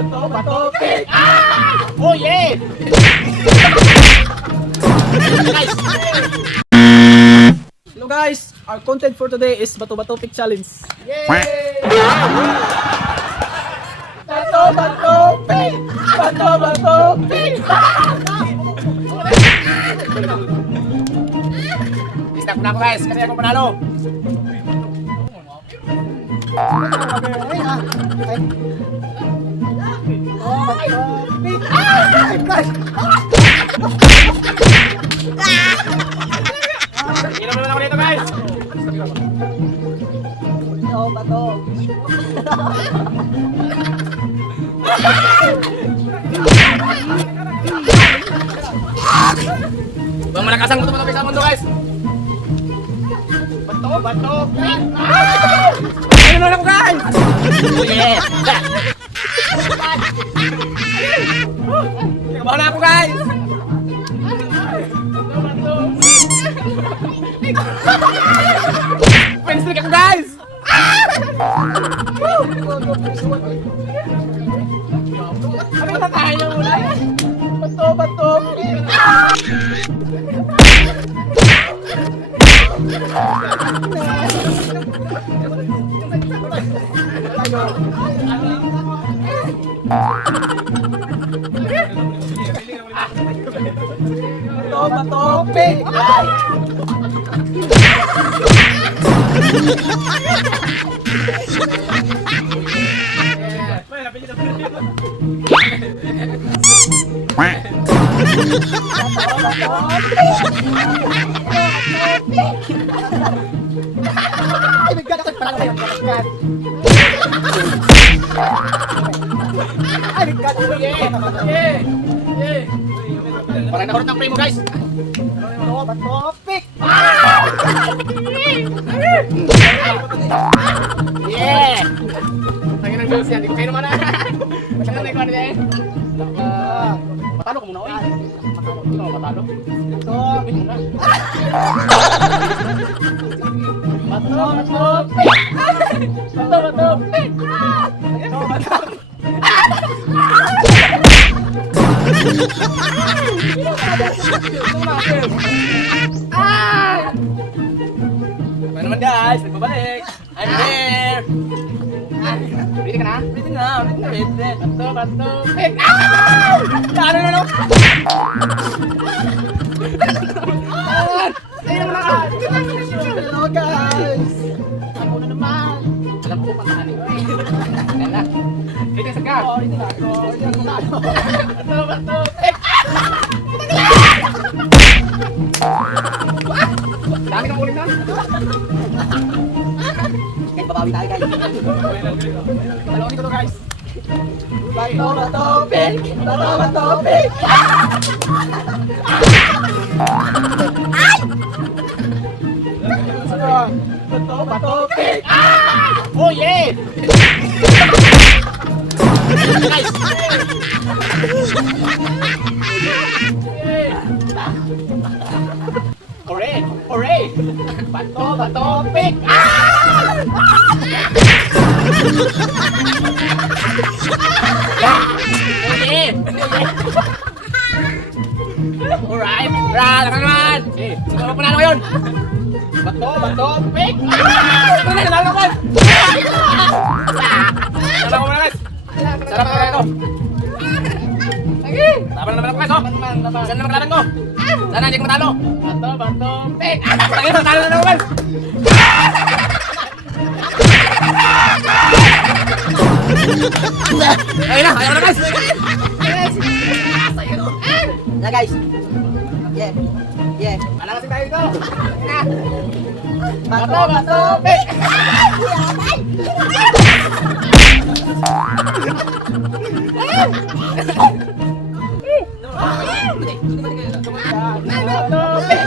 Bato, pick! Oh yeah! Guys! Hello guys! Our content for today is Bato Bato Pick Challenge. Yay! Bato Bato Pick! Bato Bato Pick! Stop na ako guys, kasi ako panalo. Inom naman ako dito guys. Bato. Bang malakas ang bato-bato sa mundo guys. Bato, bato. Inom naman ako guys. Yeah. Kabahan na ako guys. Friends trick ako guys. Ano na tayo muna? Bato, bato. Bato, bato, pick! Parang nahurot ng primo guys. Bato, pick! Yeah! Tangin ng Diyos yan, di ko kayo naman na. Masyadong na ikaw na dyan. Patalo ko muna, oy. Hindi ka mapatalo. Bato, Wait muna. bato, bato, pick! Bato, bato, pick! Bato, bato. Ano naman guys, nagbabalik. I'm here. Ready ka na? Ready na, ready. Bato, bato, pick! Ano na lang? Ayun na ka! Hello guys! Ako na naman. Alam ko kung paano ko eh. Ayan na. Ready sa ka? Ready na ako. Bato, bato, pick! Dami kang ulit na. Kahit babawi tayo guys. Talawin ko to guys. Bato, bato, pick! Bato, bato, pick! Bato, bato, pick! Oh yeah! Guys! Hooray! Hooray! Bato, bato, pick! Alright! Alright! Ano naman? Siguro panalo ko yun! Bato, bato, pick! Ito na! Nalalo ko! Nalalo ko muna guys! Sarap na ito! Laban naman ako guys! Saan naman kalaban ko? Sana hindi ko matalo! Bato, bato, pick! Tangin na! Talo na ako guys! Ayun na! Ayaw na guys! Na guys. Yeah. Yeah. Wala kasi tayo dito! Bato, Bato, bato, pick! Bato, pick!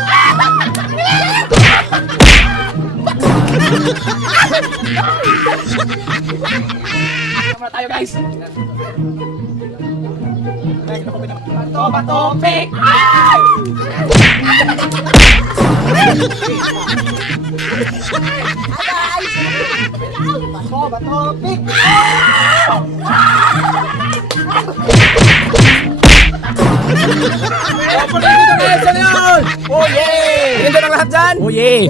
Sama tayo guys! Bato, bato, pick! Bato, bato, pick! Opo na dito guys, ano yun? Oh yeah! Ganda ng lahat dyan? Oh yeah!